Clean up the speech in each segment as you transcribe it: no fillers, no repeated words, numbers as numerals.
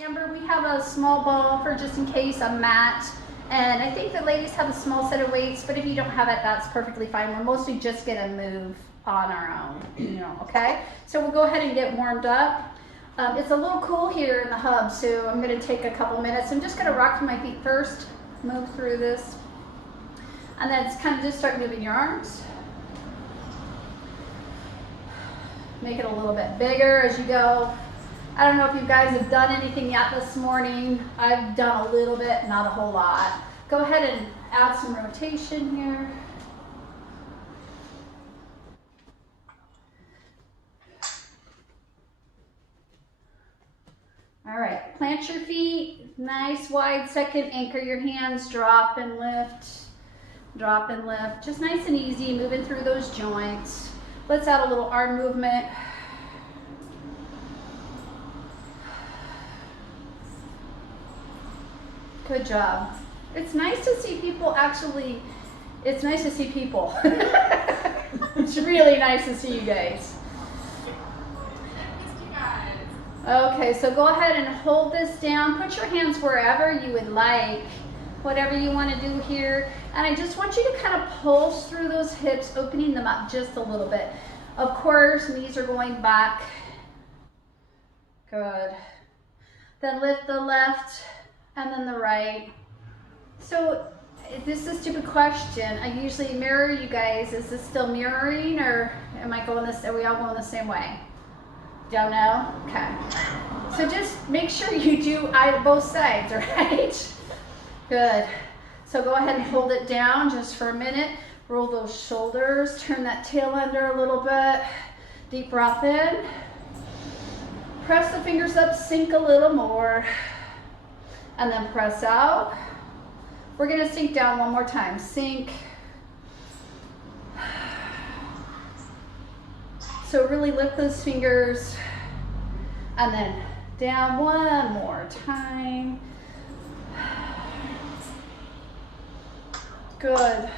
Amber, we have a small ball for just in case, a mat. And I think the ladies have a small set of weights, but if you don't have it, that's perfectly fine. We're mostly just gonna move on our own, okay? So we'll go ahead and get warmed up. It's a little cool here in the hub, so I'm gonna take a couple minutes. I'm just gonna rock my feet first, move through this. And then it's kind of just start moving your arms. Make it a little bit bigger as you go. I don't know if you guys have done anything yet this morning. I've done a little bit, not a whole lot. Go ahead and add some rotation here. All right, plant your feet, nice wide second, anchor your hands, drop and lift, drop and lift. Just nice and easy, moving through those joints. Let's add a little arm movement. Good job. It's nice to see people actually, it's nice to see people. It's really nice to see you guys. Okay, so go ahead and hold this down. Put your hands wherever you would like, whatever you want to do here. And I just want you to kind of pulse through those hips, opening them up just a little bit. Of course, knees are going back. Good. Then lift the left and then the right. So this is a stupid question. I usually mirror you guys. Is this still mirroring, or am I going this, are we all going the same way? Don't know? Okay. So just make sure you do both sides, right? Good. So go ahead and hold it down just for a minute. Roll those shoulders, turn that tail under a little bit. Deep breath in. Press the fingers up, sink a little more. And then press out. We're gonna sink down one more time. Sink. So really lift those fingers. And then down one more time. Good.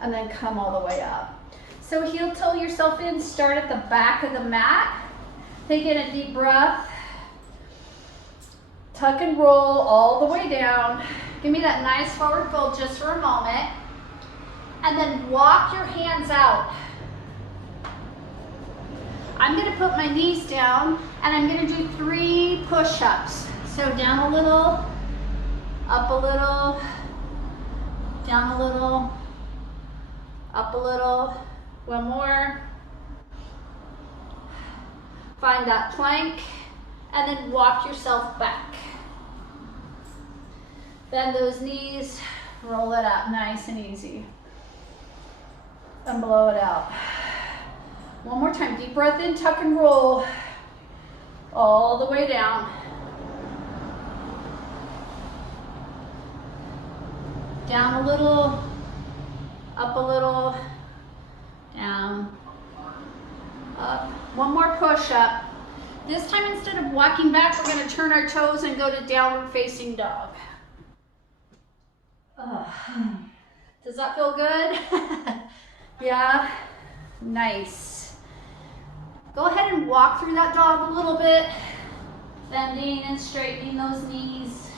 And then come all the way up. So heel toe yourself in, start at the back of the mat. Take in a deep breath. Tuck and roll all the way down. Give me that nice forward fold just for a moment. And then walk your hands out. I'm gonna put my knees down and I'm gonna do 3 push-ups. So down a little, up a little, down a little, up a little. One more. Find that plank and then walk yourself back. Bend those knees, roll it out nice and easy. And blow it out. One more time, deep breath in, tuck and roll all the way down. Down a little, up a little, down, up. One more push up. This time, instead of walking back, we're going to turn our toes and go to downward facing dog. Does that feel good? Yeah? Nice. Go ahead and walk through that dog a little bit, bending and straightening those knees.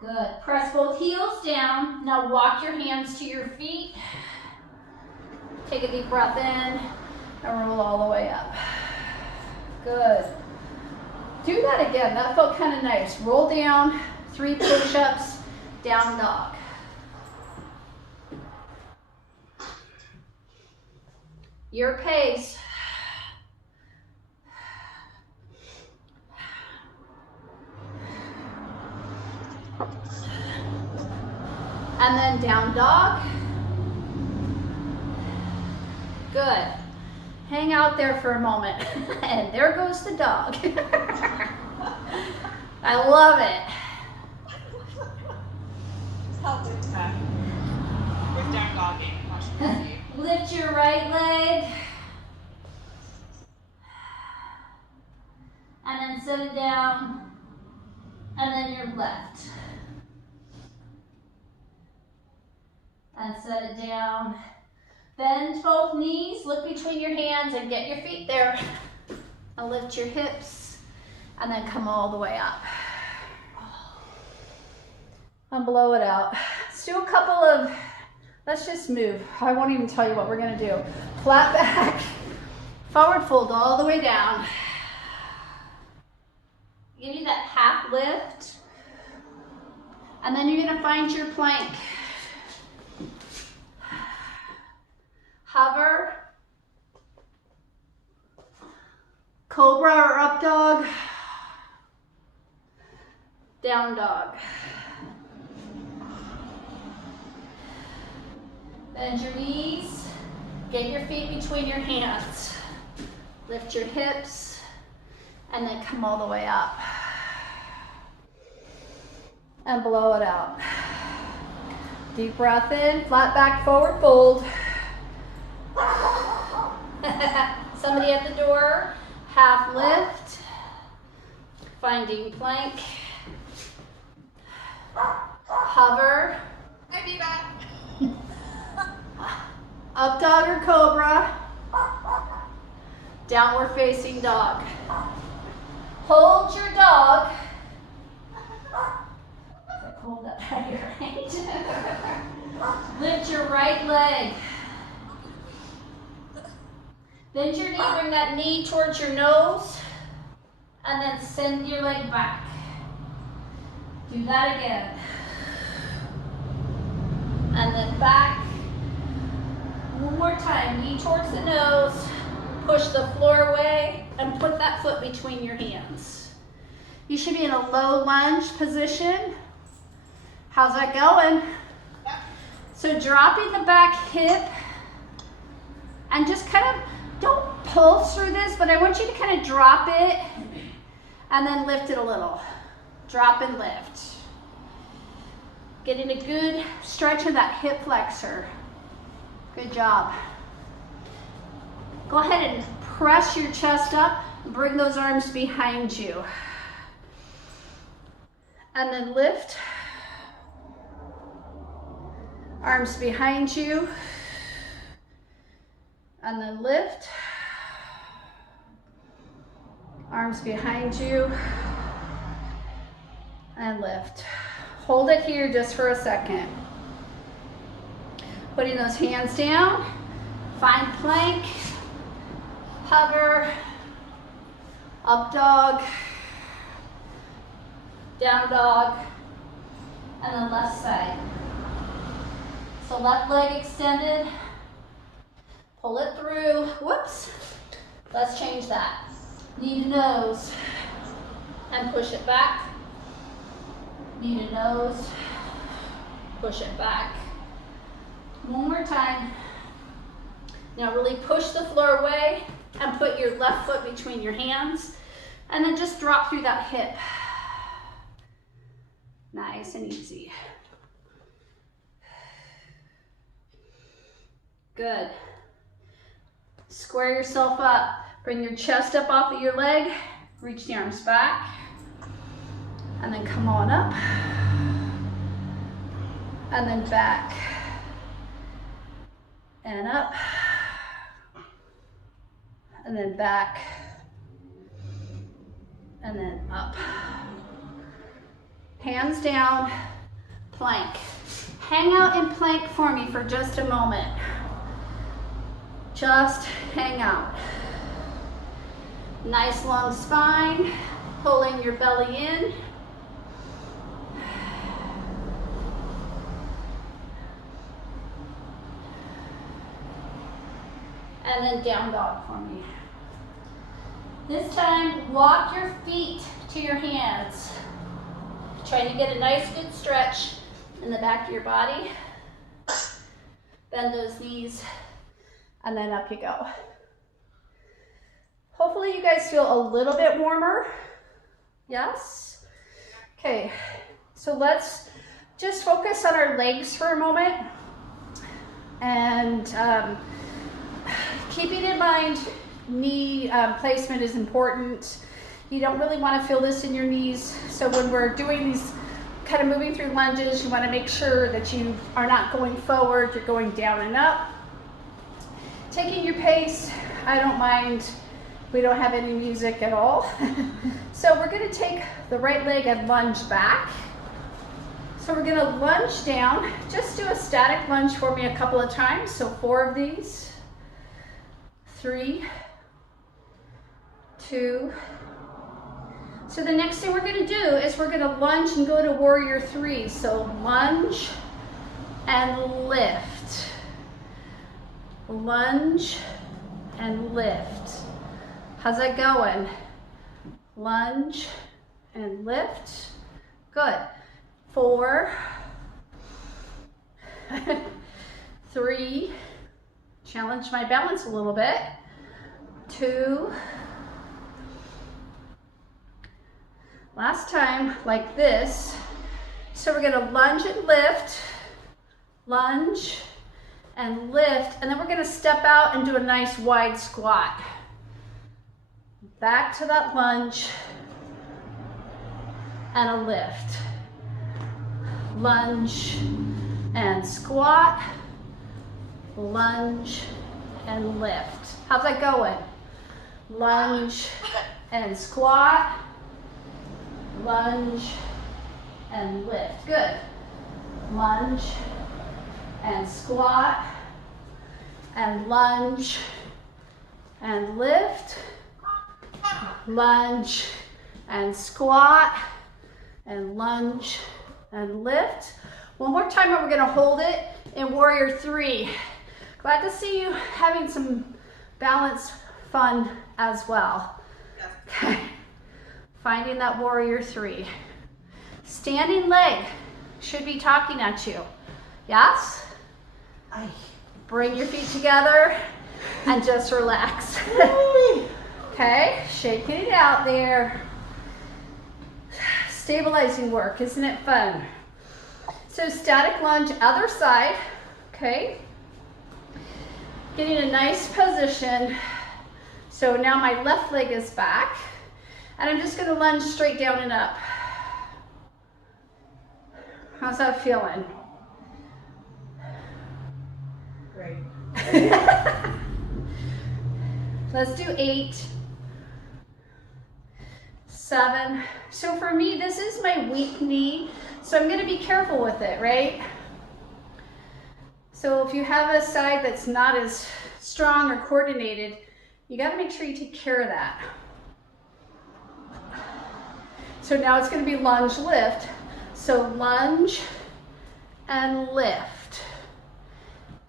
Good. Press both heels down. Now walk your hands to your feet. Take a deep breath in and roll all the way up. Good. Do that again. That felt kind of nice. Roll down, 3 push-ups, down dog. Your pace. And then down dog. Good. Hang out there for a moment. And there goes the dog. I love it. Help with down dogging. Lift your right leg. And then set it down. And then your left. And set it down. Bend both knees, look between your hands and get your feet there. Now lift your hips and then come all the way up. And blow it out. Let's do a couple of, let's just move. I won't even tell you what we're gonna do. Flat back, forward fold all the way down. Give you that half lift. And then you're gonna find your plank. Hover, cobra or up dog, down dog. Bend your knees, get your feet between your hands. Lift your hips, and then come all the way up. And blow it out. Deep breath in, flat back, forward fold. Somebody at the door, half lift, finding plank, hover, Hi, Viva. up dog or cobra, downward facing dog. Hold your dog. Hold up by your right. Lift your right leg. Bend your knee, bring that knee towards your nose, and then send your leg back. Do that again. And then back. One more time, knee towards the nose, push the floor away, and put that foot between your hands. You should be in a low lunge position. How's that going? So dropping the back hip, and just kind of, don't pulse through this, but I want you to kind of drop it, and then lift it a little. Drop and lift. Getting a good stretch of that hip flexor. Good job. Go ahead and press your chest up, bring those arms behind you. And then lift. Arms behind you. And then lift. Arms behind you. And lift. Hold it here just for a second. Putting those hands down. Find plank. Hover. Up dog. Down dog. And then left side. So left leg extended. Pull it through. Whoops. Let's change that. Knee to nose. And push it back. Knee to nose. Push it back. One more time. Now really push the floor away and put your left foot between your hands. And then just drop through that hip. Nice and easy. Good. Square yourself up. Bring your chest up off of your leg. Reach the arms back. And then come on up. And then back. And up. And then back. And then up. Hands down, plank. Hang out in plank for me for just a moment. Just hang out. Nice long spine, pulling your belly in. And then down dog for me. This time, walk your feet to your hands. Trying to get a nice good stretch in the back of your body. Bend those knees, and then up you go. Hopefully you guys feel a little bit warmer. Yes? Okay, so let's just focus on our legs for a moment. And keeping in mind, knee placement is important. You don't really want to feel this in your knees. So when we're doing these kind of moving through lunges, you want to make sure that you are not going forward, you're going down and up. taking your pace, I don't mind. We don't have any music at all. So we're gonna take the right leg and lunge back. So we're gonna lunge down. Just do a static lunge for me a couple of times. So 4 of these. 3, 2. So the next thing we're gonna do is we're gonna lunge and go to warrior 3. So lunge and lift. Lunge and lift. How's that going? Lunge and lift. Good. 4, 3, challenge my balance a little bit. 2, last time like this. So we're gonna lunge and lift, lunge and lift, and then we're gonna step out and do a nice wide squat. Back to that lunge and a lift. Lunge and squat, lunge and lift. How's that going? Lunge and squat, lunge and lift. Good. Lunge and squat and lunge and lift. Lunge and squat and lunge and lift. One more time and we're gonna hold it in warrior 3. Glad to see you having some balance fun as well. Okay. Finding that warrior 3. Standing leg should be talking at you. Yes? Bring your feet together and just relax. Okay, shaking it out there. Stabilizing work, isn't it fun? So static lunge, other side, okay? Getting a nice position. So now my left leg is back, and I'm just gonna lunge straight down and up. How's that feeling? Great. Let's do 8, 7. So for me, this is my weak knee, so I'm gonna be careful with it, right? So if you have a side that's not as strong or coordinated, you gotta make sure you take care of that. So now it's gonna be lunge, lift. So lunge and lift,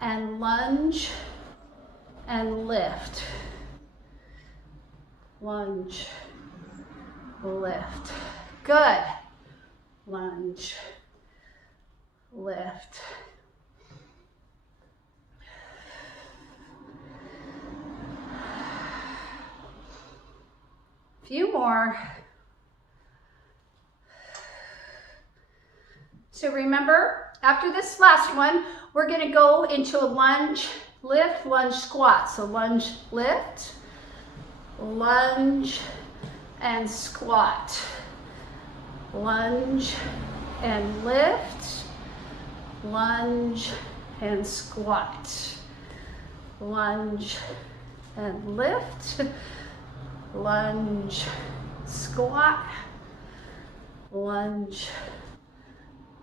and lunge and lift. Lunge, lift. Good. Lunge, lift. Few more. So remember, after this last one, we're gonna go into a lunge, lift, lunge, squat. So lunge, lift, lunge, and squat. Lunge and lift, lunge and squat. Lunge and lift, lunge, squat, lunge,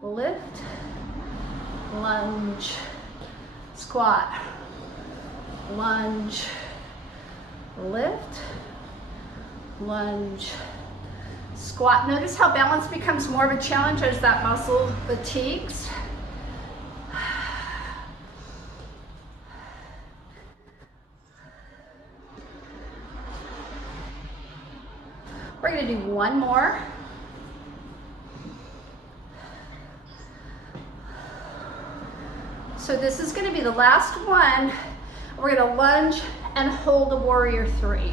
lift, lunge, squat, lunge, lift, lunge, squat. Notice how balance becomes more of a challenge as that muscle fatigues. We're going to do one more. So this is going to be the last one. We're going to lunge and hold a warrior 3.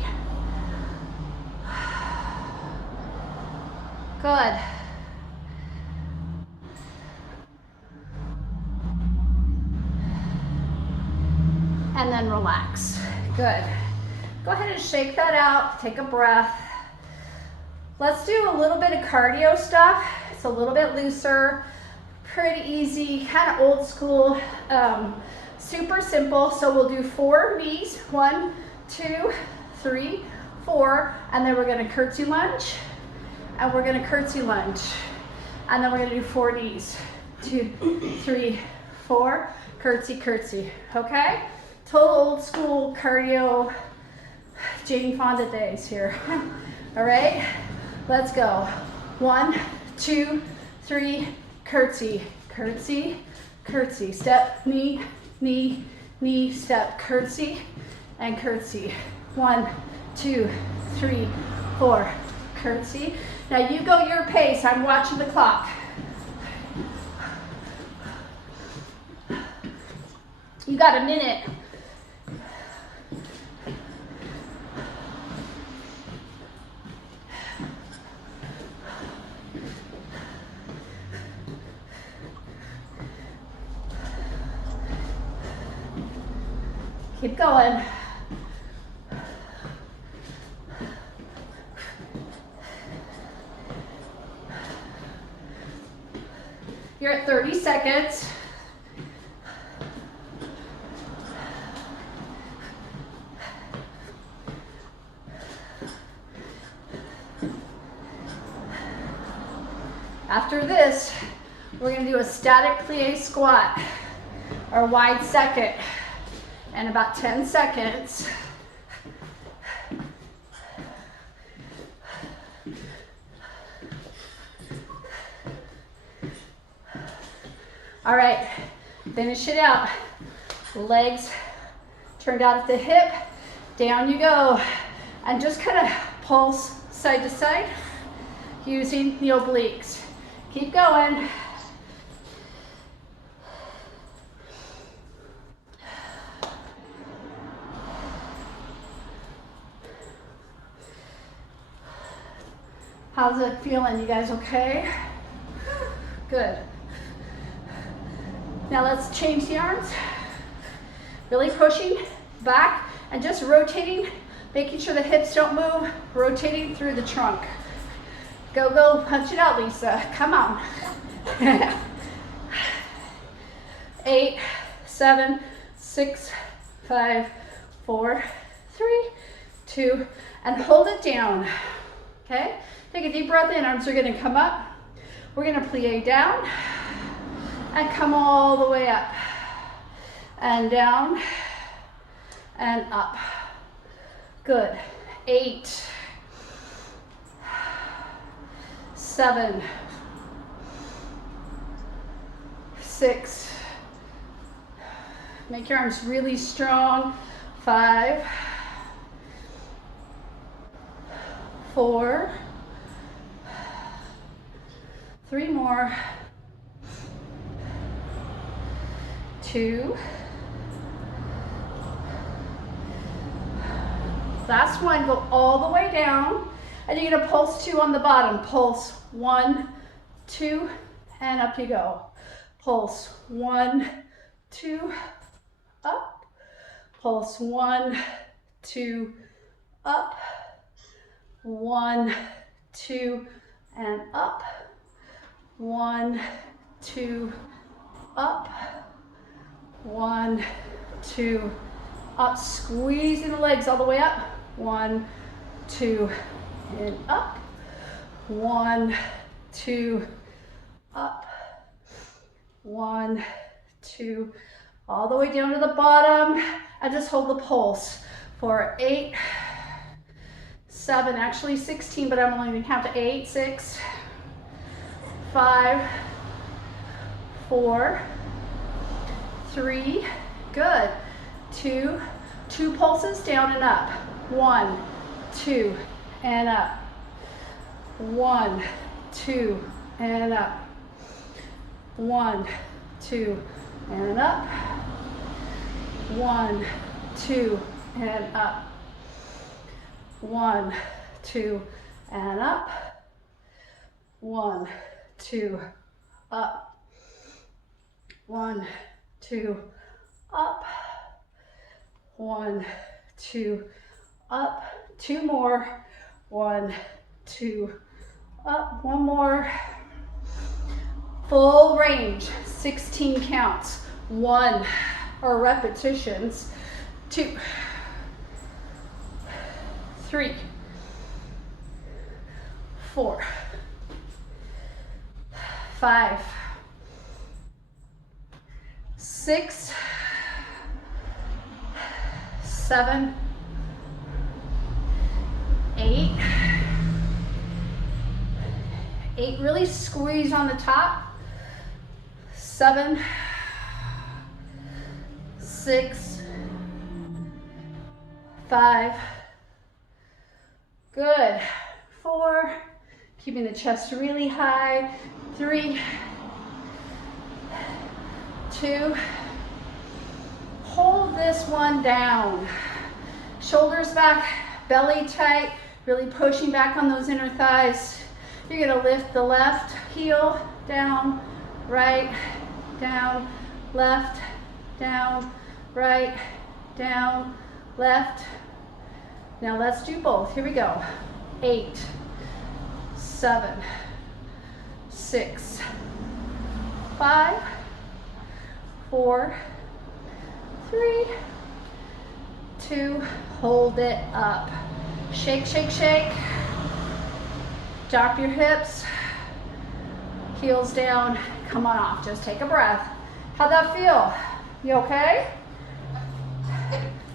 Good. And then relax. Good. Go ahead and shake that out. Take a breath. Let's do a little bit of cardio stuff. It's a little bit looser, pretty easy, kind of old school. Super simple. So we'll do 4 knees. 1, 2, 3, 4. And then we're going to curtsy lunge. And we're going to curtsy lunge. And then we're going to do 4 knees. 2, 3, 4. Curtsy, curtsy. Okay? Total old school cardio Jane Fonda days here. All right? Let's go. 1, 2, 3, curtsy, curtsy, curtsy. Step, knee, knee, knee, step, curtsy, and curtsy. 1, 2, 3, 4, curtsy. Now you go your pace. I'm watching the clock. You got a minute. Keep going. You're at 30 seconds. After this, we're going to do a static plie squat or wide second in about 10 seconds. All right, finish it out. Legs turned out at the hip, down you go. And just kind of pulse side to side using the obliques. Keep going. How's it feeling? You guys okay? Good. Now let's change the arms. Really pushing back and just rotating, making sure the hips don't move, rotating through the trunk. Go, go, punch it out, Lisa. Come on. 8, 7, 6, 5, 4, 3, 2, and hold it down. Okay? Take a deep breath in. Arms are going to come up. We're going to plie down and come all the way up and down and up. Good. 8, 7, 6. Make your arms really strong. 5, 4, 3 more. 2. Last one, go all the way down. And you're gonna pulse 2 on the bottom. Pulse 1, 2, and up you go. Pulse 1, 2, up. Pulse 1, 2, up. 1, 2, and up. 1, 2, up. 1, 2, up. Squeezing the legs all the way up. 1, 2, and up. 1, 2, up. 1, 2, all the way down to the bottom. And just hold the pulse for 8, 7, actually 16, but I'm only going to count to 8, 6, 5, 4, 3, good. 2, 2 pulses down and up. 1, 2, and up. 1, 2, and up. 1, 2, and up. 1, 2, and up. 1, 2, and up. 1, 2, up. 1, 2, up. 1, 2, up. 2 more. 1, 2, up. 1 more. Full range, 16 counts. 1, or repetitions. 2, 3, 4, 5, 6, 7, 8. 8, really squeeze on the top. 7, 6, 5. Good. 4, keeping the chest really high. 3, 2, hold this one down. Shoulders back, belly tight, really pushing back on those inner thighs. You're gonna lift the left heel, down, right, down, left, down, right, down, left. Now let's do both. Here we go. 8, 7, 6, 5, 4, 3, 2, hold it up. Shake, shake, shake. Drop your hips, heels down, come on off, just take a breath. How'd that feel? You okay?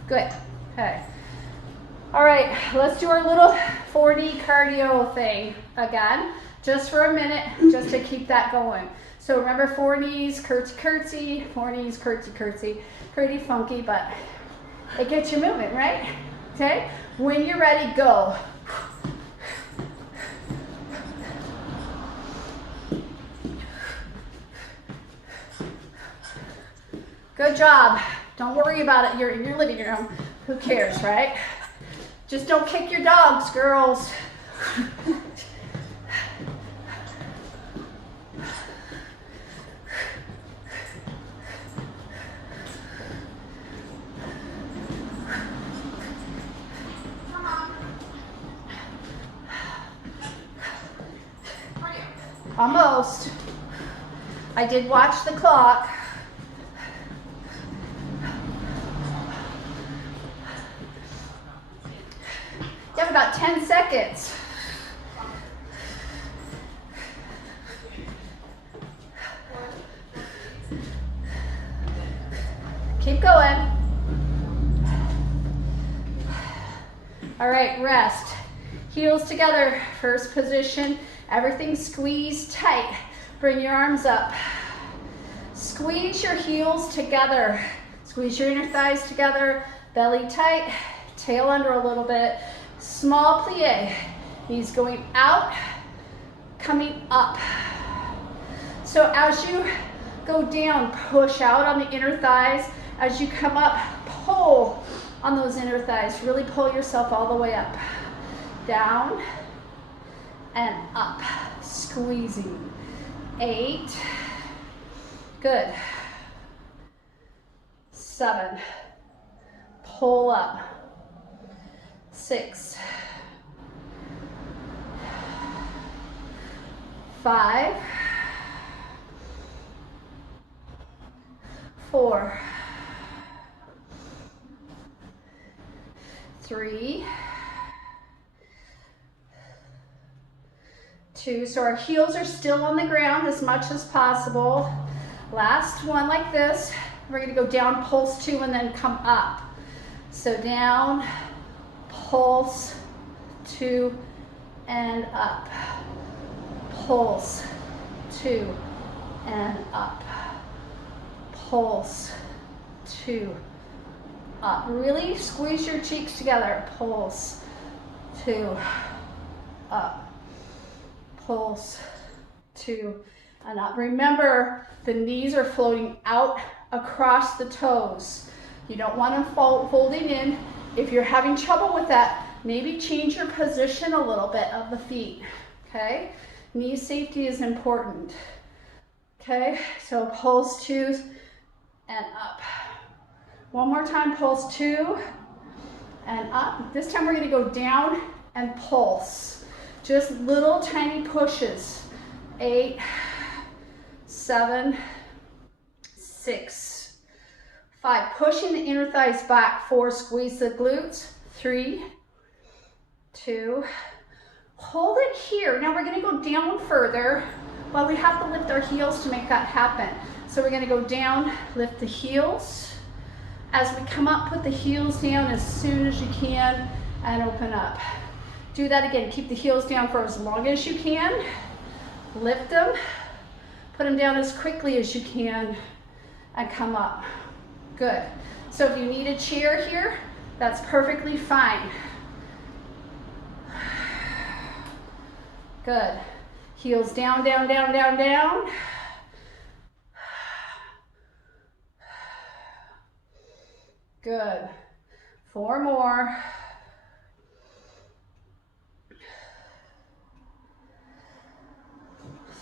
Good, okay. All right, let's do our little 4D cardio thing again, just for a minute, just to keep that going. So remember 4 knees, curtsy, curtsy, 4 knees, curtsy, curtsy. Pretty funky, but it gets you moving, right? Okay, when you're ready, go. Good job. Don't worry about it. You're in your living room. Who cares, right? Just don't kick your dogs, girls. Almost. I did watch the clock. You have about 10 seconds. Keep going. All right, rest. Heels together, first position. Everything squeezed tight. Bring your arms up. Squeeze your heels together. Squeeze your inner thighs together. Belly tight, tail under a little bit. Small plie. Knees going out, coming up. So as you go down, push out on the inner thighs. As you come up, pull on those inner thighs. Really pull yourself all the way up. Down and up. Squeezing. 8. Good. 7. Pull up. 6. 5. 4. 3. 2. So our heels are still on the ground as much as possible. Last one like this. We're going to go down, pulse 2, and then come up. So down, pulse 2, and up. Pulse 2, and up. Pulse 2, up. Really squeeze your cheeks together. Pulse 2, up. Pulse 2, and up. Remember, the knees are floating out across the toes. You don't want them folding in. If you're having trouble with that, maybe change your position a little bit of the feet, okay? Knee safety is important, okay? So pulse 2 and up. One more time, pulse 2 and up. This time we're gonna go down and pulse. Just little tiny pushes. 8, 7, 6, 5, pushing the inner thighs back. 4, squeeze the glutes. 3, 2, hold it here. Now we're gonna go down further, but we have to lift our heels to make that happen. So we're gonna go down, lift the heels. As we come up, put the heels down as soon as you can and open up. Do that again. Keep the heels down for as long as you can. Lift them, put them down as quickly as you can, and come up. Good. So if you need a chair here, that's perfectly fine. Good. Heels down, down, down, down, down. Good. 4 more.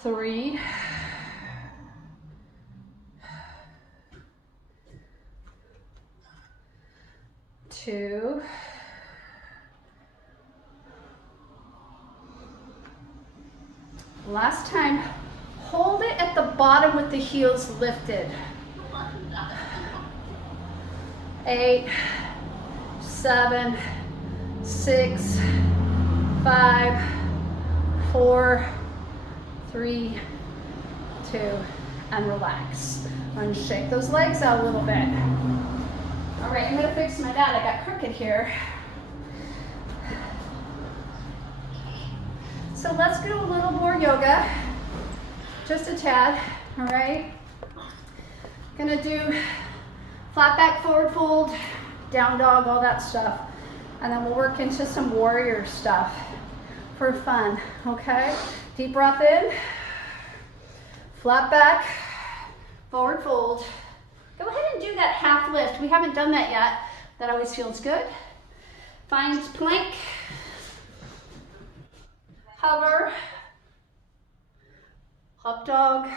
3. 2. 1. Last time, hold it at the bottom with the heels lifted. 8, 7, 6, 5, 4, 3, 2, and relax. And shake those legs out a little bit. All right, I'm gonna fix my mat. I got crooked here. So let's do a little more yoga, just a tad, all right? Gonna do flat back, forward fold, down dog, all that stuff. And then we'll work into some warrior stuff for fun, okay? Deep breath in, flat back, forward fold. Go ahead and do that half lift. We haven't done that yet. That always feels good. Find plank, hover, up dog,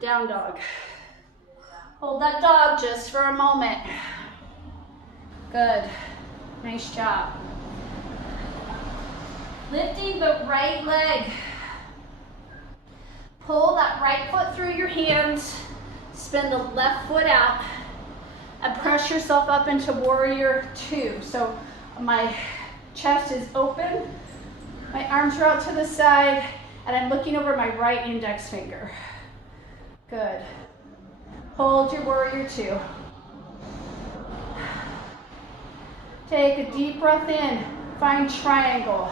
down dog. Hold that dog just for a moment. Good, nice job. Lifting the right leg. Pull that right foot through your hands, spin the left foot out, and press yourself up into warrior 2. So my chest is open, my arms are out to the side, and I'm looking over my right index finger. Good. Hold your warrior 2. Take a deep breath in, find triangle.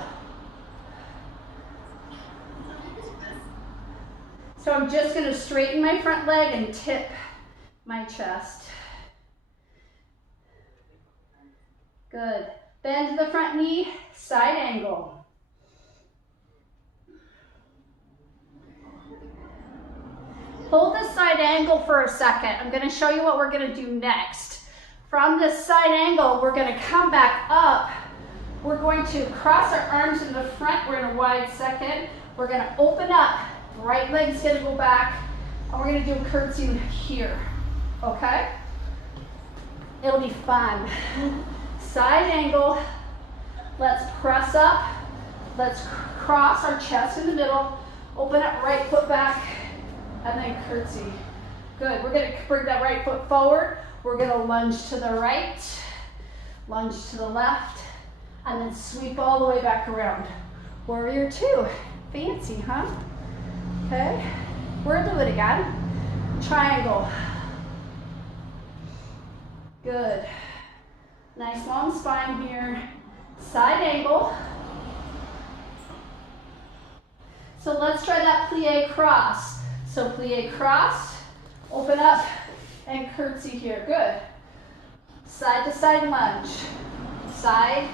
So I'm just gonna straighten my front leg and tip my chest. Good. Bend the front knee, side angle. Hold this side angle for a second. I'm gonna show you what we're gonna do next. From this side angle, we're gonna come back up. We're going to cross our arms in the front. We're in a wide second. We're gonna open up. Right leg's gonna go back, and we're gonna do a curtsy here, okay? It'll be fun. Side angle, let's press up, let's cross our chest in the middle, open up right foot back, and then curtsy. Good, we're gonna bring that right foot forward, we're gonna lunge to the right, lunge to the left, and then sweep all the way back around. Warrior 2, fancy, huh? Okay, we'll do it again. Triangle. Good. Nice long spine here. Side angle. So let's try that plie cross. So plie cross, open up, and curtsy here. Good. Side to side lunge. Side,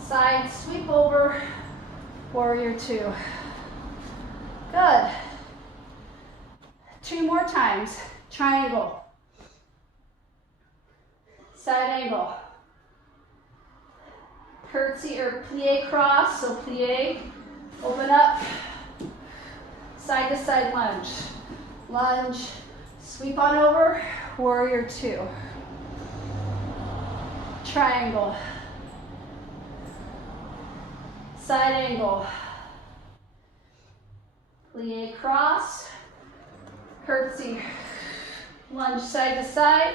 side, sweep over. Warrior 2. Good. 2 more times. Triangle. Side angle. Curtsy or plie cross. So plie, open up. Side to side lunge. Lunge, sweep on over. Warrior 2. Triangle. Side angle. Plie cross, curtsy, Lunge side to side.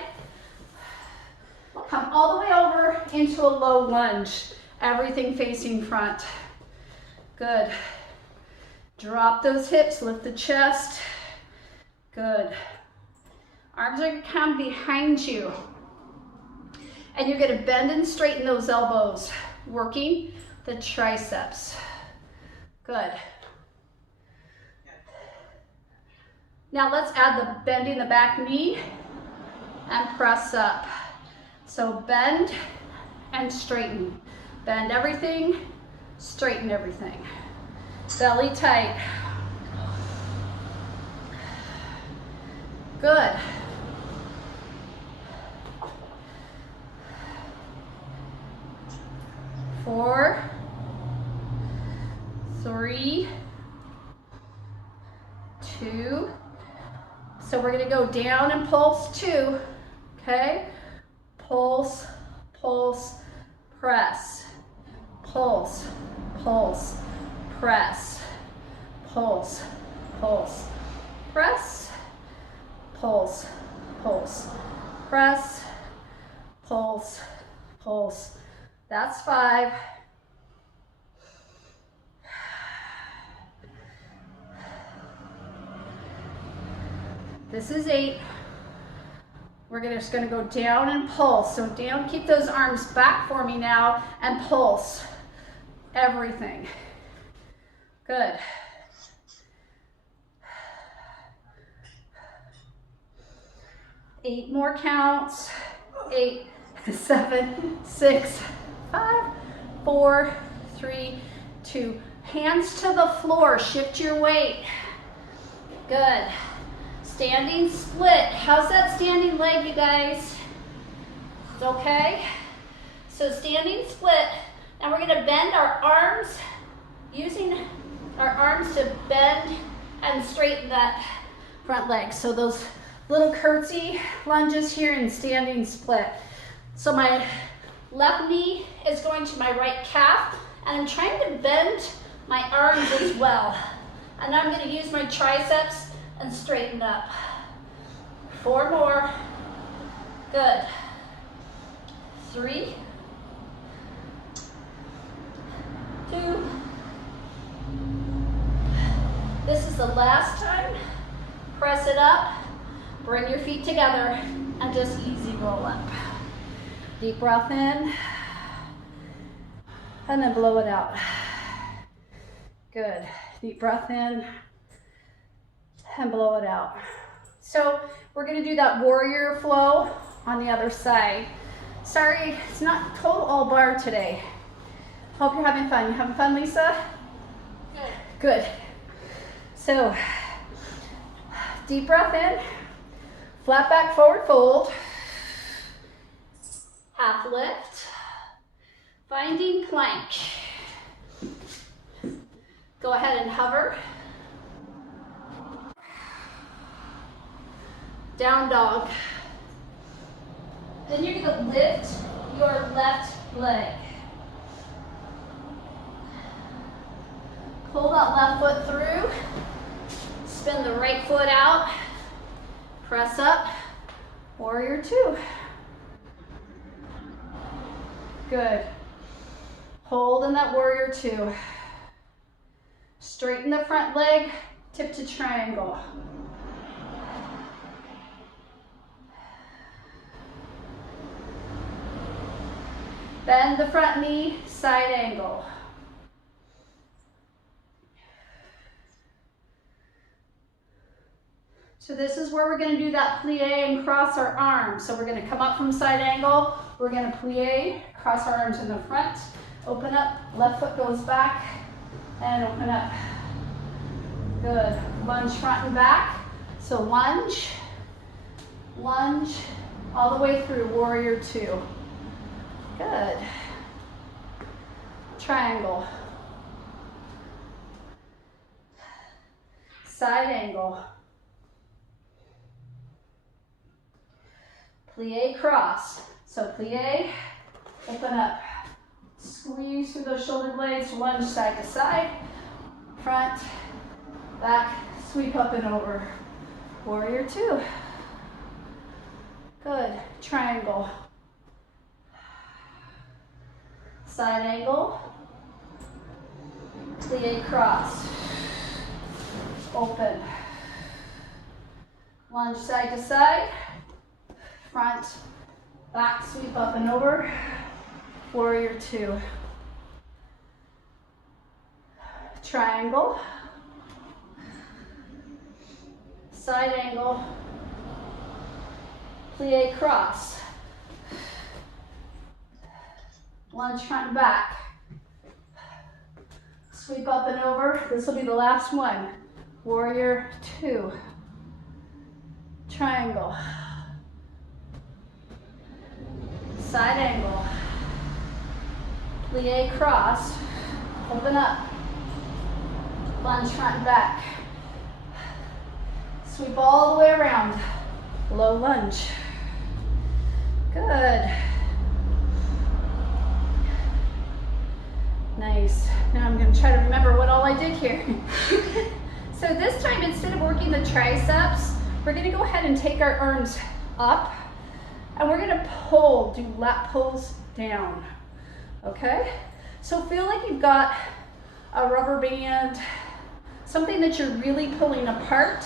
Come all the way over into a low lunge. Everything facing front. Good. Drop those hips, lift the chest. Good. Arms are gonna come behind you. And you're gonna bend and straighten those elbows, working the triceps. Good. Now let's add the bending the back knee and press up. So bend and straighten. Bend everything, straighten everything. Belly tight. Good. Four, three, two. So we're gonna go down and pulse 2, okay? Pulse, pulse, press. Pulse, pulse, press. Pulse, pulse, press. Pulse, pulse, press. Pulse, pulse. That's 5. This is 8. We're just gonna go down and pulse. So down, keep those arms back for me now and pulse everything. Good. Eight more counts. 8, 7, 6, 5, 4, 3, 2. Hands to the floor, shift your weight. Good. Standing split. How's that standing leg, you guys? It's okay? So standing split. Now we're gonna bend our arms, using our arms to bend and straighten that front leg. So those little curtsy lunges here in standing split. So my left knee is going to my right calf, and I'm trying to bend my arms as well. And I'm gonna use my triceps and straighten up. 4 more. Good. 3, 2. This is the last time. Press it up. Bring your feet together and just easy roll up. Deep breath in and then blow it out. Good. Deep breath in and blow it out. So we're going to do that warrior flow on the other side. Sorry, it's not total all bar today. Hope you're having fun. You having fun, Lisa? Good. Good. So deep breath in. Flat back forward fold, half lift, finding plank. Go ahead and hover. Down dog. Then you're going to lift your left leg. Pull that left foot through, spin the right foot out. Press up, warrior 2. Good. Hold in that warrior 2. Straighten the front leg, tip to triangle. Bend the front knee, side angle. So this is where we're going to do that plie and cross our arms. So we're going to come up from side angle. We're going to plie, cross our arms in the front, open up, left foot goes back, and open up. Good. Lunge front and back. So lunge, lunge, all the way through warrior 2. Good. Triangle. Side angle. Plie, cross. So plie, open up. Squeeze through those shoulder blades, lunge side to side. Front, back, sweep up and over. Warrior 2. Good. Triangle. Side angle. Plie cross. Open. Lunge side to side. Front, back, sweep up and over. Warrior two. Triangle. Side angle. Plie cross. Lunge front and back. Sweep up and over. This will be the last one. Warrior two. Triangle. Side angle. Plie cross. Open up. Lunge front and back. Sweep all the way around. Low lunge. Good. Nice. Now I'm going to try to remember what all I did here. So this time, instead of working the triceps, we're going to go ahead and take our arms up and we're going to pull, do lat pulls down. Okay? So feel like you've got a rubber band, something that you're really pulling apart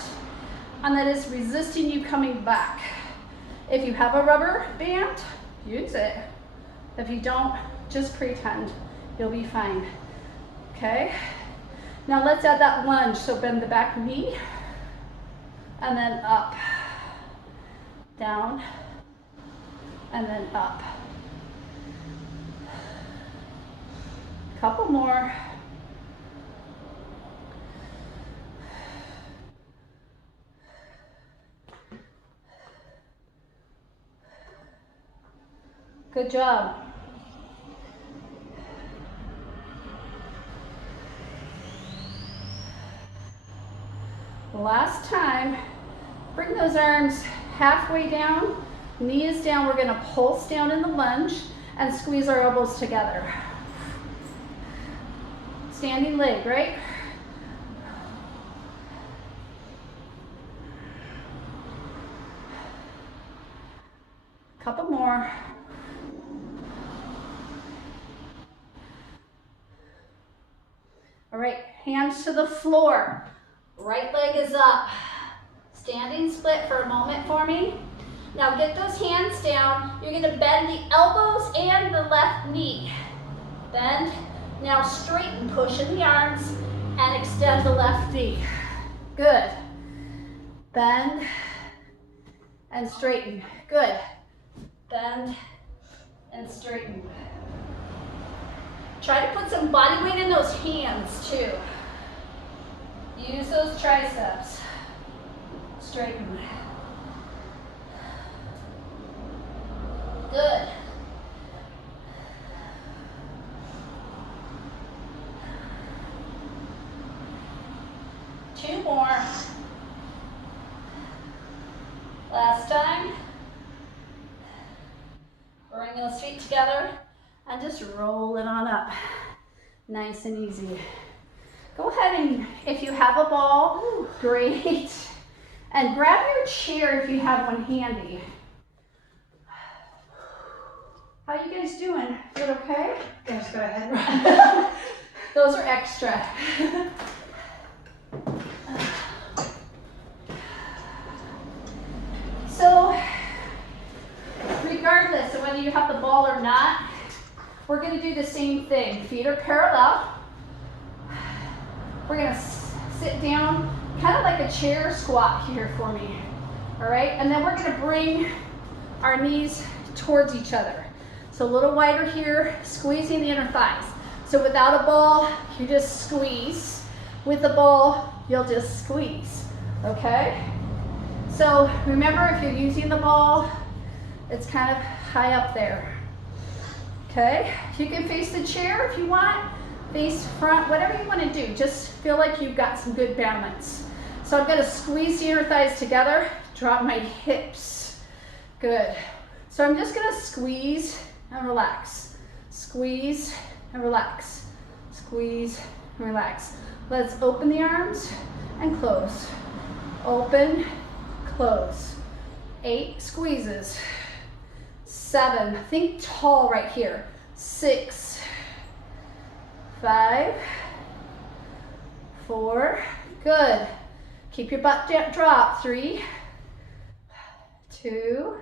and that is resisting you coming back. If you have a rubber band, use it. If you don't, just pretend. You'll be fine. Okay? Now let's add that lunge. So bend the back knee and then up, down, and then up. Couple more. Good job. Last time, bring those arms halfway down, knees down. We're going to pulse down in the lunge and squeeze our elbows together. Standing leg, right? Couple more. All right, hands to the floor. Right leg is up. Standing split for a moment for me. Now get those hands down. You're going to bend the elbows and the left knee. Bend. Now straighten, push in the arms and extend the left knee. Good. Bend and straighten. Good. Bend and straighten. Try to put some body weight in those hands too. Use those triceps. Straighten. Good. Two more. Last time. Bring those feet together and just roll it on up. Nice and easy. Go ahead and, if you have a ball, great. And grab your chair if you have one handy. How you guys doing? Good, okay? Just go ahead. Those are extra. So, regardless of whether you have the ball or not, we're going to do the same thing. Feet are parallel. We're going to sit down, kind of like a chair squat here for me. All right, and then we're going to bring our knees towards each other. So a little wider here, squeezing the inner thighs. So without a ball, you just squeeze. With the ball, you'll just squeeze, okay? So remember, if you're using the ball, it's kind of high up there, okay? You can face the chair if you want, face front, whatever you want to do. Just feel like you've got some good balance. So I'm going to squeeze the inner thighs together, drop my hips. Good. So I'm just going to squeeze and relax. Squeeze and relax. Squeeze and relax. Let's open the arms and close. Open, close. 8 squeezes. 7, think tall right here. 6, 5, 4, good. Keep your butt drop. 3, 2,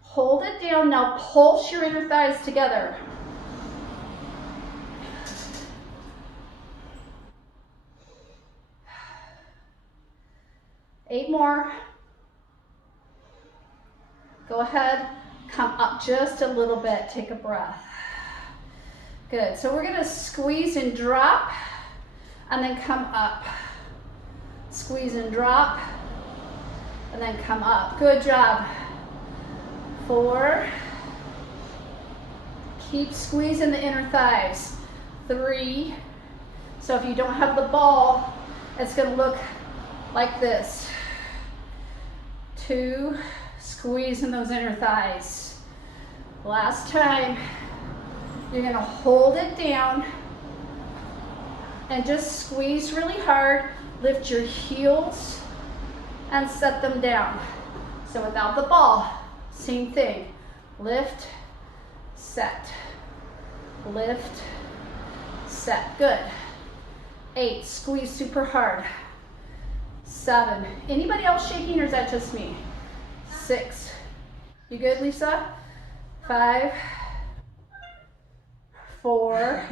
hold it down. Now pulse your inner thighs together. 8 more. Go ahead, come up just a little bit, take a breath. Good, so we're gonna squeeze and drop, and then come up. Squeeze and drop, and then come up. Good job. 4, keep squeezing the inner thighs. 3, so if you don't have the ball, it's gonna look like this. 2, squeezing those inner thighs. Last time, you're gonna hold it down and just squeeze really hard. Lift your heels and set them down. So without the ball, same thing. Lift, set, lift, set. Good. 8, squeeze super hard. 7, anybody else shaking or is that just me? 6, you good, Lisa? 5, 4,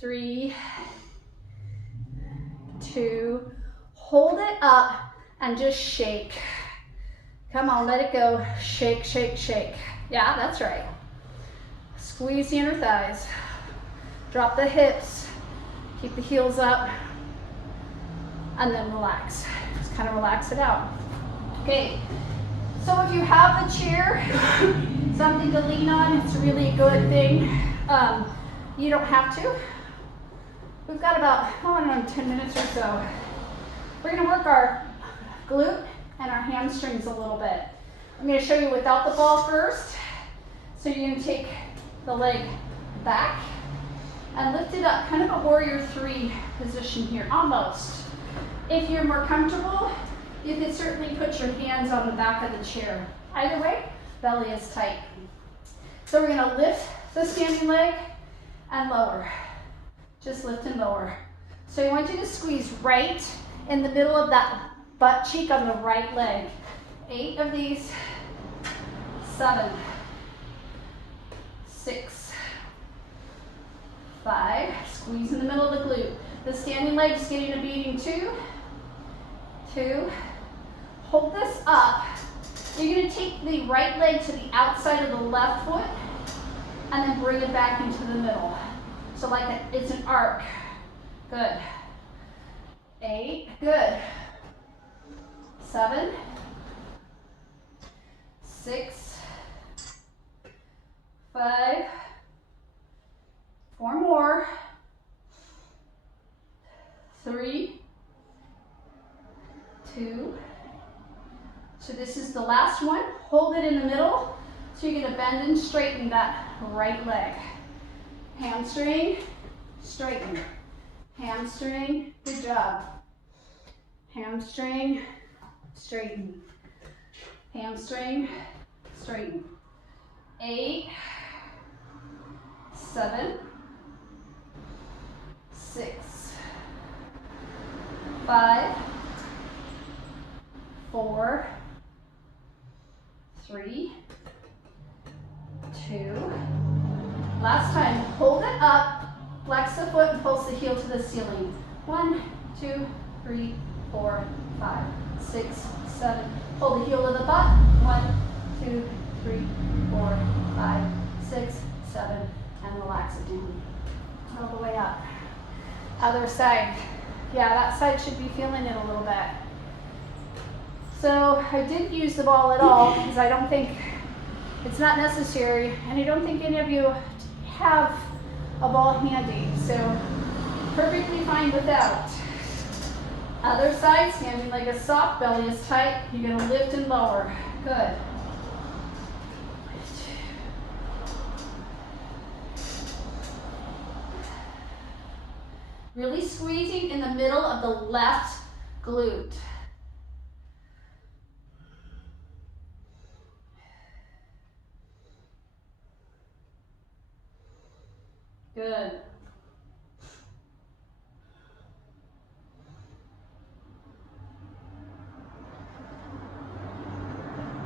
3, 2, hold it up and just shake. Come on, let it go. Shake, shake, shake. Yeah, that's right. Squeeze the inner thighs. Drop the hips. Keep the heels up. And then relax. Just kind of relax it out. Okay, so if you have the chair, something to lean on, it's really a good thing. You don't have to. We've got about, I don't know, 10 minutes or so. We're gonna work our glute and our hamstrings a little bit. I'm gonna show you without the ball first. So you're gonna take the leg back and lift it up, kind of a warrior 3 position here, almost. If you're more comfortable, you can certainly put your hands on the back of the chair. Either way, belly is tight. So we're gonna lift the standing leg and lower. Just lift and lower. So I want you to squeeze right in the middle of that butt cheek on the right leg. 8 of these. 7, 6, 5, squeeze in the middle of the glute. The standing leg is getting a beating. 2, 2, hold this up. You're gonna take the right leg to the outside of the left foot and then bring it back into the middle. So like it's an arc. Good. 8, good. 7, 6, 5, 4 more. 3, 2. So this is the last one. Hold it in the middle. So you're gonna bend and straighten that right leg. Hamstring, straighten. Hamstring, good job. Hamstring, straighten. Hamstring, straighten. 8, 7, 6, 5, 4, 3, 2. Last time, hold it up, flex the foot and pulse the heel to the ceiling. 1, 2, 3, 4, 5, 6, 7. Hold the heel to the butt. 1, 2, 3, 4, 5, 6, 7, and relax it down. All the way up. Other side. Yeah, that side should be feeling it a little bit. So I didn't use the ball at all because I don't think it's not necessary, and I don't think any of you have a ball handy, so perfectly fine without. Other side, standing leg is soft, belly is tight. You're gonna lift and lower. Good. Really squeezing in the middle of the left glute. Good.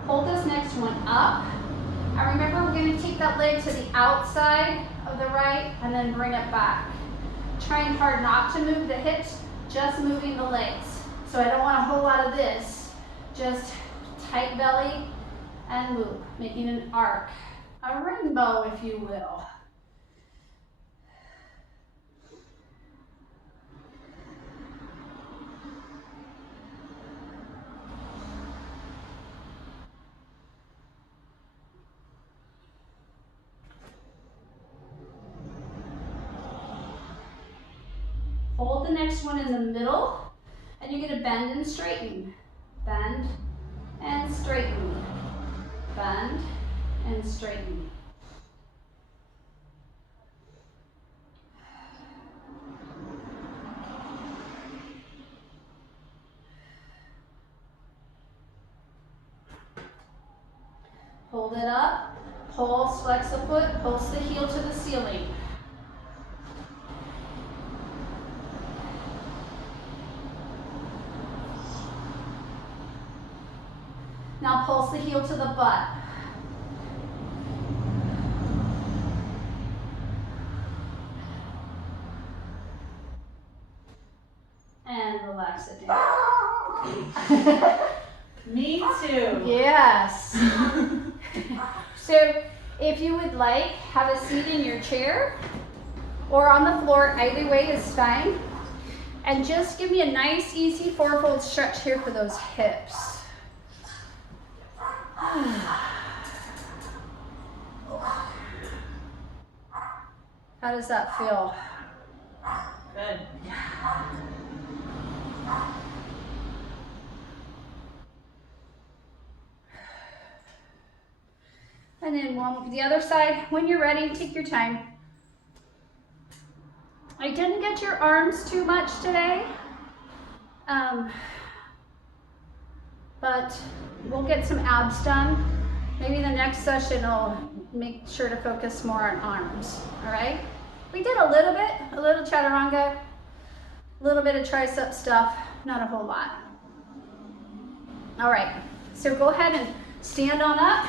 Hold this next one up. And remember, we're going to take that leg to the outside of the right and then bring it back. Trying hard not to move the hips, just moving the legs. So I don't want a whole lot of this. Just tight belly and move, making an arc. A rainbow, if you will. Hold the next one in the middle, and you're going to bend and straighten. Bend and straighten. Bend and straighten. Hold it up, pulse, flex the foot, pulse the heel to the ceiling. Now pulse the heel to the butt. And relax it down. Me too. Yes. So if you would like, have a seat in your chair or on the floor, either way is fine. And just give me a nice, easy four-fold stretch here for those hips. How does that feel? Good. And then the other side, when you're ready, take your time. I didn't get your arms too much today, but we'll get some abs done. Maybe the next session I'll make sure to focus more on arms, all right? We did a little chaturanga, a little bit of tricep stuff, not a whole lot. All right, so go ahead and stand on up.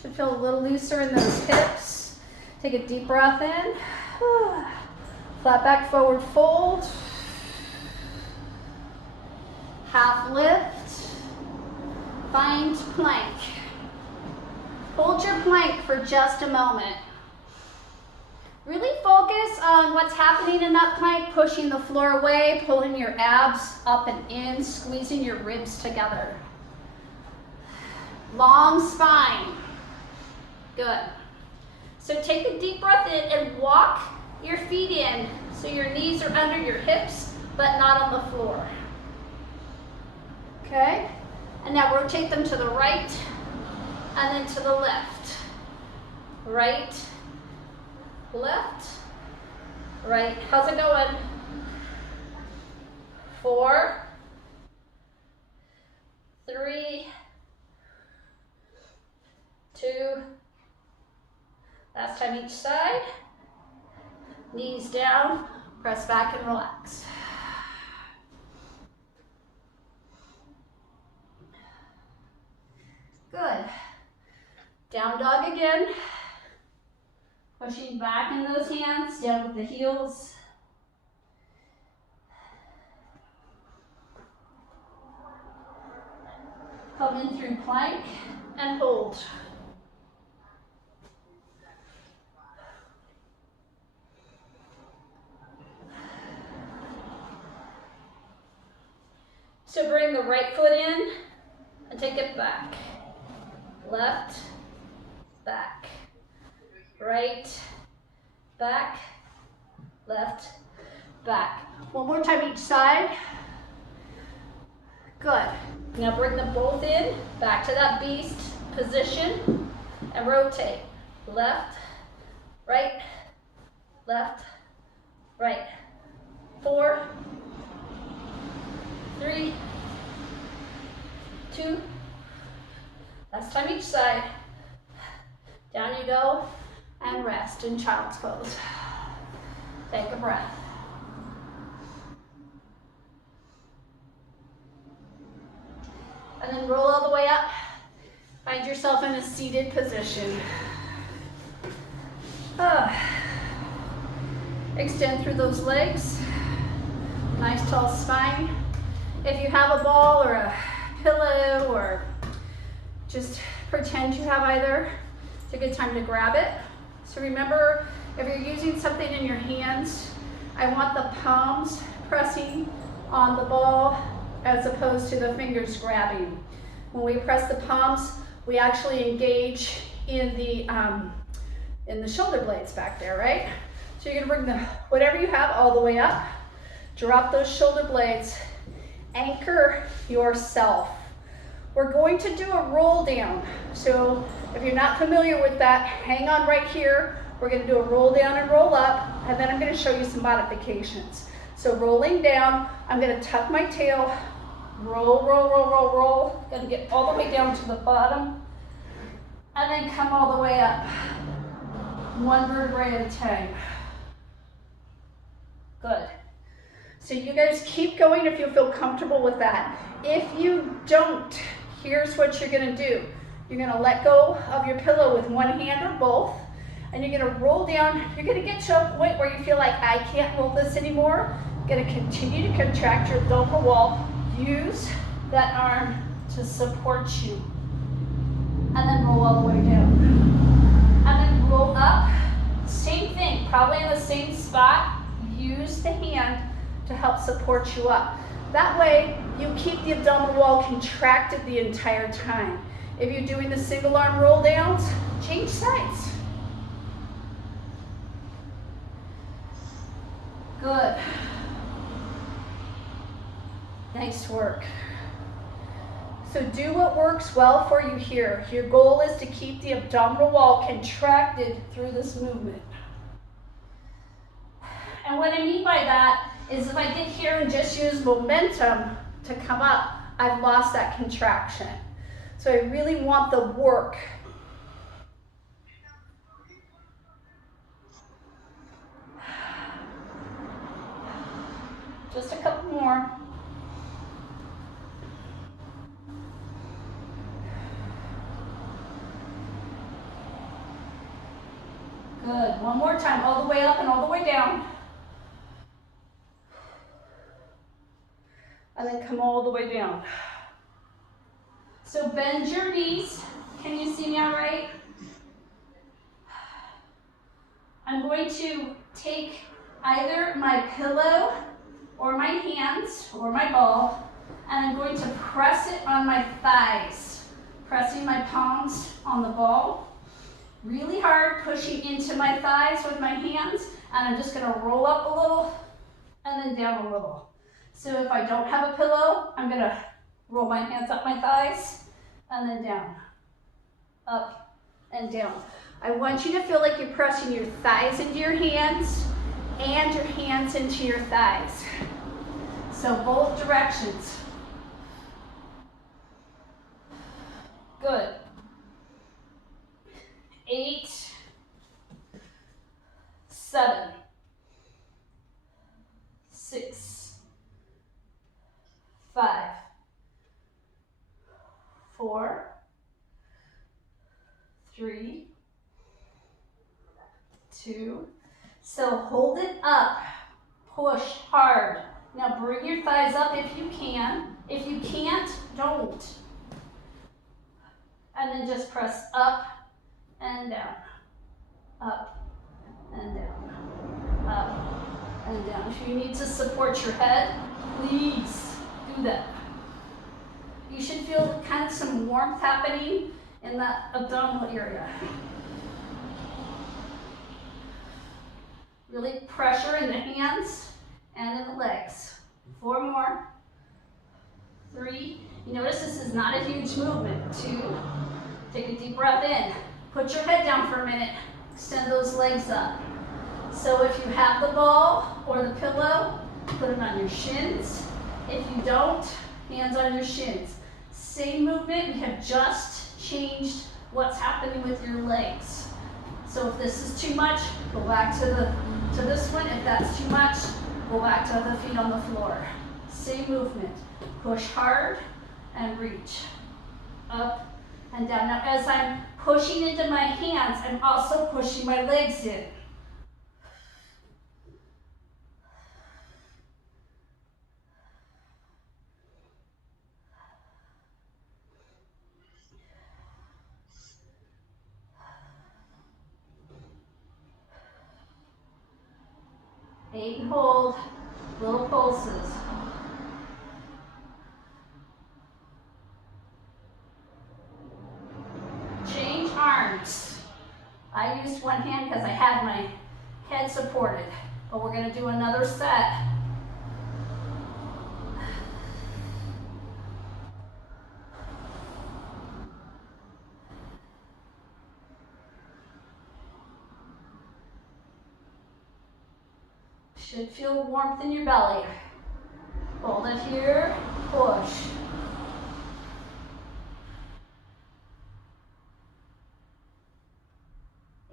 Should feel a little looser in those hips. Take a deep breath in. Flat back, forward fold. Half lift. Find plank. Hold your plank for just a moment. Really focus on what's happening in that plank, pushing the floor away, pulling your abs up and in, squeezing your ribs together. Long spine. Good. So take a deep breath in and walk your feet in so your knees are under your hips, but not on the floor. Okay? And now rotate them to the right and then to the left. Right, left, right. How's it going? 4, 3, 2, last time each side. Knees down, press back and relax. Good. Down dog again. Pushing back in those hands, down with the heels. Come in through plank and hold. So bring the right foot in and take it back. Left, back. Right, back, left, back. One more time each side. Good. Now bring them both in, back to that beast position, and rotate. Left, right, 4, 3, 2, last time each side. Down you go, and rest in child's pose. Take a breath. And then roll all the way up. Find yourself in a seated position. Extend through those legs. Nice tall spine. If you have a ball or a pillow, or just pretend you have either, it's a good time to grab it. So remember, if you're using something in your hands, I want the palms pressing on the ball as opposed to the fingers grabbing. When we press the palms, we actually engage in the shoulder blades back there, right? So you're gonna bring whatever you have all the way up, drop those shoulder blades, anchor yourself. We're going to do a roll down. So if you're not familiar with that, hang on right here. We're gonna do a roll down and roll up, and then I'm gonna show you some modifications. So rolling down, I'm gonna tuck my tail, roll, roll, roll, roll, roll. Gonna get all the way down to the bottom, and then come all the way up. One vertebrae at a time. Good. So you guys keep going if you feel comfortable with that. If you don't, here's what you're gonna do. You're gonna let go of your pillow with one hand or both, and you're gonna roll down. You're gonna get to a point where you feel like, I can't roll this anymore. You're gonna continue to contract your abdominal wall. Use that arm to support you. And then roll all the way down. And then roll up. Same thing, probably in the same spot. Use the hand to help support you up. That way, you keep the abdominal wall contracted the entire time. If you're doing the single arm roll downs, change sides. Good. Nice work. So do what works well for you here. Your goal is to keep the abdominal wall contracted through this movement. And what I mean by that is if I get here and just use momentum to come up, I've lost that contraction. So I really want the work. Just a couple more. Good. One more time, all the way up and all the way down. And then come all the way down. So bend your knees. Can you see me all right? I'm going to take either my pillow or my hands or my ball, and I'm going to press it on my thighs, pressing my palms on the ball. Really hard, pushing into my thighs with my hands, and I'm just gonna roll up a little and then down a little. So if I don't have a pillow, I'm gonna roll my hands up my thighs and then down, up and down. I want you to feel like you're pressing your thighs into your hands and your hands into your thighs. So both directions. Good. 8, 7, 6, 5, 4, 3, 2. So hold it up, push hard. Now bring your thighs up if you can. If you can't, don't. And then just press up and down, up and down, up and down. If you need to support your head, please do that. You should feel kind of some warmth happening in that abdominal area. Really pressure in the hands and in the legs. 4 more. 3. You notice this is not a huge movement. 2. Take a deep breath in. Put your head down for a minute. Extend those legs up. So if you have the ball or the pillow, put it on your shins. If you don't, hands on your shins. Same movement, we have just changed what's happening with your legs. So if this is too much, go back to this one. If that's too much, go back to the feet on the floor. Same movement. Push hard and reach. Up and down. Now as I'm pushing into my hands, I'm also pushing my legs in. Eight and hold, little pulses. Change arms. I used one hand because I had my head supported, but we're going to do another set. Should feel warmth in your belly. Hold it here, push.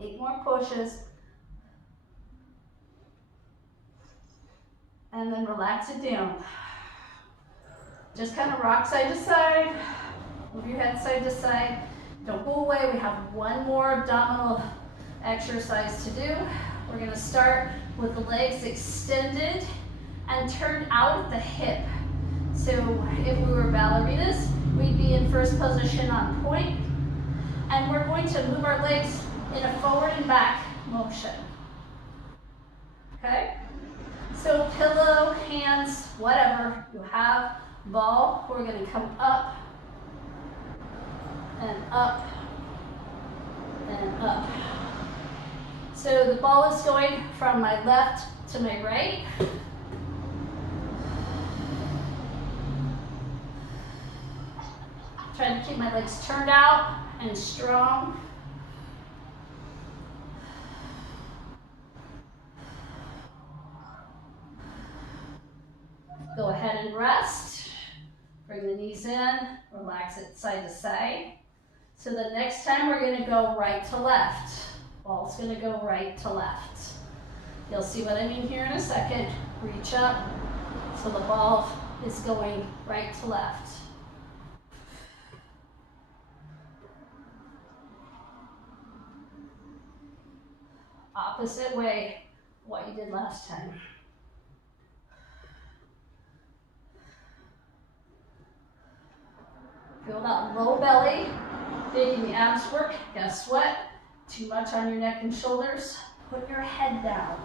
Eight more pushes. And then relax it down. Just kind of rock side to side. Move your head side to side. Don't go away. We have one more abdominal exercise to do. We're going to start with the legs extended and turned out at the hip. So if we were ballerinas, we'd be in first position on point. And we're going to move our legs in a forward and back motion. Okay? So pillow, hands, whatever you have, ball, we're going to come up and up and up. So the ball is going from my left to my right. Trying to keep my legs turned out and strong. Go ahead and rest. Bring the knees in, relax it side to side. So the next time we're going to go right to left. Ball's going to go right to left. You'll see what I mean here in a second. Reach up, so the ball is going right to left. Opposite way, what you did last time. Feel that low belly, making the abs work. Guess what? Too much on your neck and shoulders. Put your head down.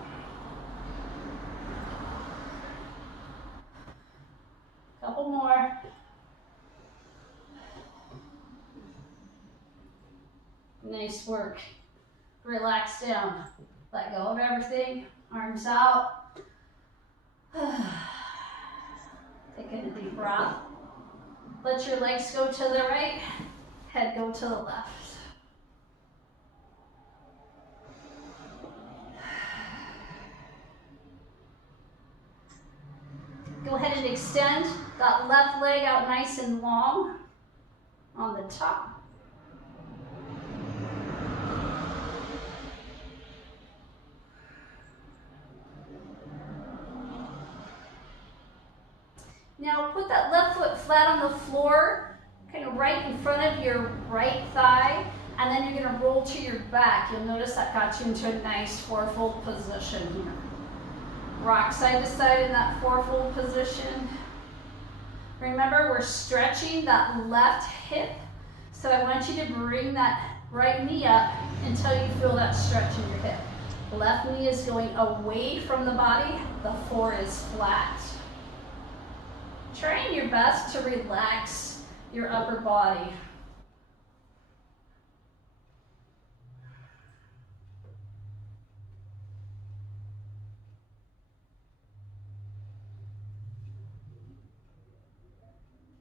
Couple more. Nice work. Relax down. Let go of everything. Arms out. Taking a deep breath. Let your legs go to the right. Head go to the left. Go ahead and extend that left leg out nice and long on the top. Now put that left foot flat on the floor, kind of right in front of your right thigh, and then you're going to roll to your back. You'll notice that got you into a nice fourfold position here. Rock side to side in that fourfold position. Remember, we're stretching that left hip, so I want you to bring that right knee up until you feel that stretch in your hip. Left knee is going away from the body, the floor is flat. Trying your best to relax your upper body.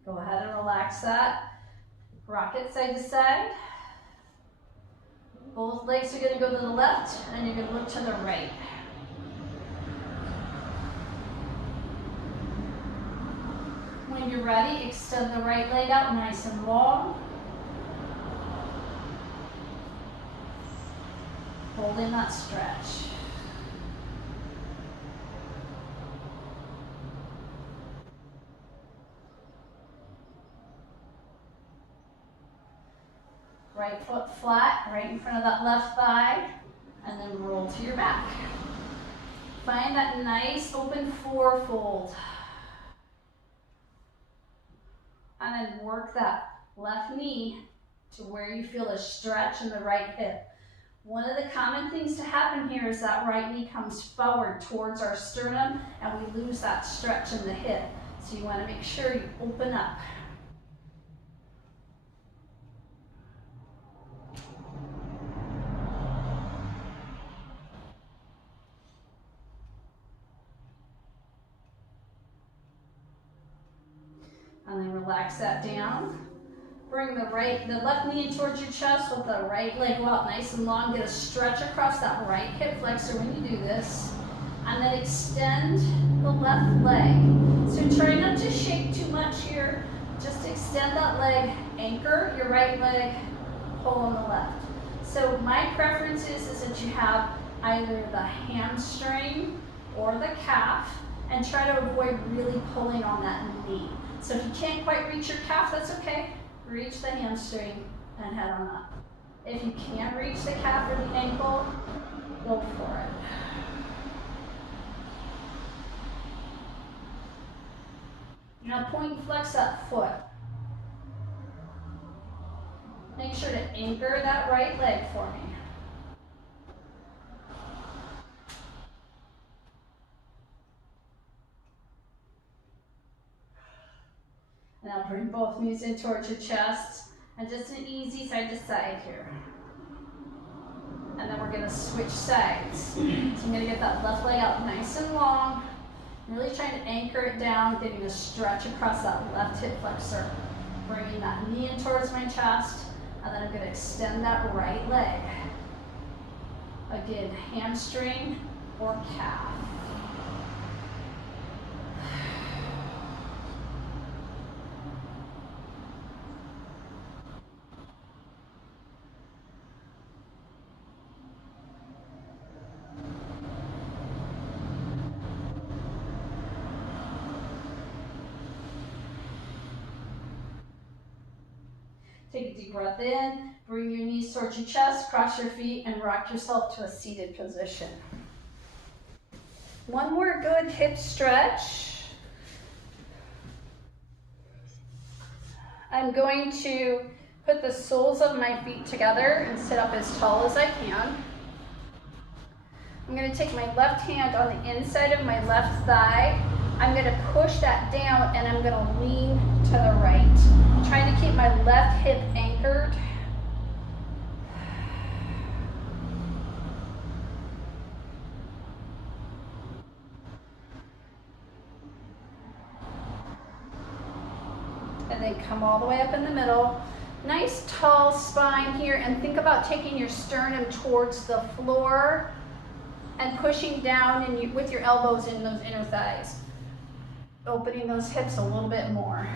Go ahead and relax that. Rock it side to side. Both legs are going to go to the left, and you're going to look to the right. When you're ready, extend the right leg out nice and long. Hold in that stretch. Right foot flat, right in front of that left thigh, and then roll to your back. Find that nice open forefold. And then work that left knee to where you feel a stretch in the right hip. One of the common things to happen here is that right knee comes forward towards our sternum and we lose that stretch in the hip. So you want to make sure you open up. And then relax that down. Bring the left knee towards your chest with the right leg out nice and long. Get a stretch across that right hip flexor when you do this. And then extend the left leg. So try not to shake too much here. Just extend that leg, anchor your right leg, pull on the left. So my preference is that you have either the hamstring or the calf, and try to avoid really pulling on that knee. So if you can't quite reach your calf, that's okay. Reach the hamstring and head on up. If you can't reach the calf or the ankle, go for it. Now point and flex that foot. Make sure to anchor that right leg for me. Now bring both knees in towards your chest and just an easy side to side here. And then we're gonna switch sides. So I'm gonna get that left leg out nice and long. Really trying to anchor it down, getting a stretch across that left hip flexor. Bringing that knee in towards my chest, and then I'm gonna extend that right leg. Again, hamstring or calf. Take a deep breath in, bring your knees towards your chest, cross your feet, and rock yourself to a seated position. One more good hip stretch. I'm going to put the soles of my feet together and sit up as tall as I can. I'm going to take my left hand on the inside of my left thigh. I'm going to push that down and I'm going to lean to the right. I'm trying to keep my left hip anchored. And then come all the way up in the middle. Nice tall spine here, and think about taking your sternum towards the floor and pushing down with your elbows in those inner thighs. Opening those hips a little bit more.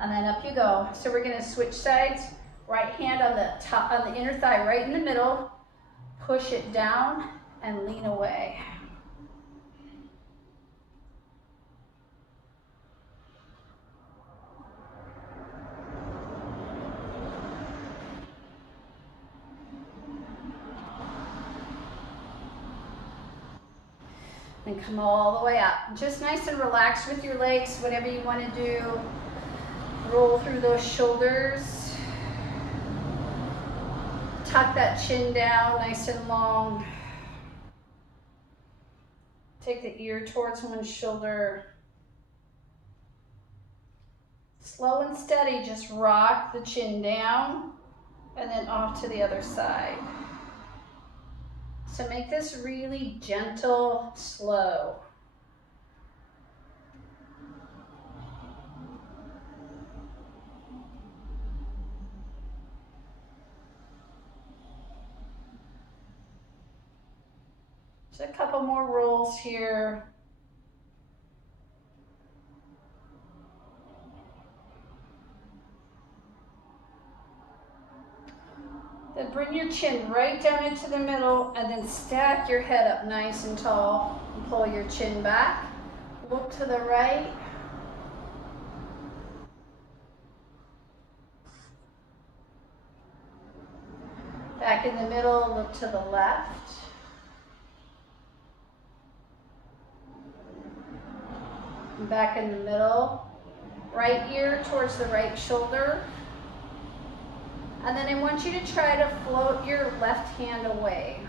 And then up you go. So we're gonna switch sides. Right hand on the top, on the inner thigh, right in the middle. Push it down and lean away. And come all the way up. Just nice and relaxed with your legs, whatever you want to do. Roll through those shoulders. Tuck that chin down nice and long. Take the ear towards one shoulder. Slow and steady, just rock the chin down and then off to the other side. So make this really gentle, slow. Just a couple more rolls here. Then bring your chin right down into the middle and then stack your head up nice and tall. And pull your chin back. Look to the right. Back in the middle, look to the left. And back in the middle. Right ear towards the right shoulder. And then I want you to try to float your left hand away.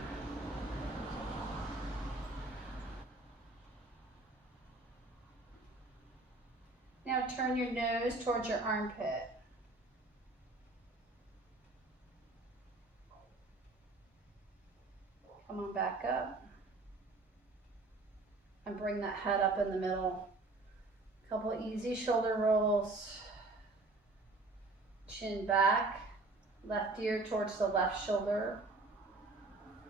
Now turn your nose towards your armpit. Come on back up. And bring that head up in the middle. Couple easy shoulder rolls. Chin back. Left ear towards the left shoulder.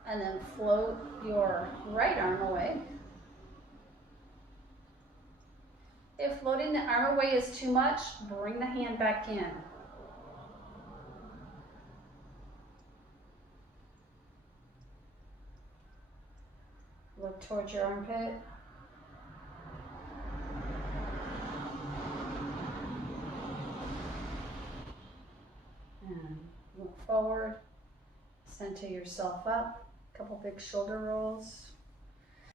And then float your right arm away. If floating the arm away is too much, bring the hand back in. Look towards your armpit. And look forward. Center yourself up. Couple big shoulder rolls.